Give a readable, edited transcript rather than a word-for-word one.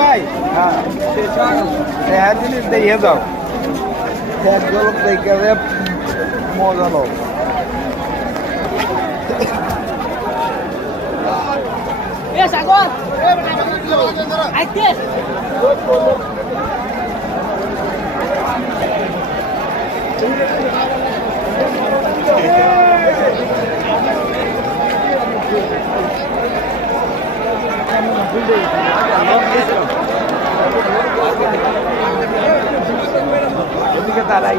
ভাই হ্যাঁ জিনিস দেখে যাও এক জলক দেখে মজা লো এদিকে দাঁড়াই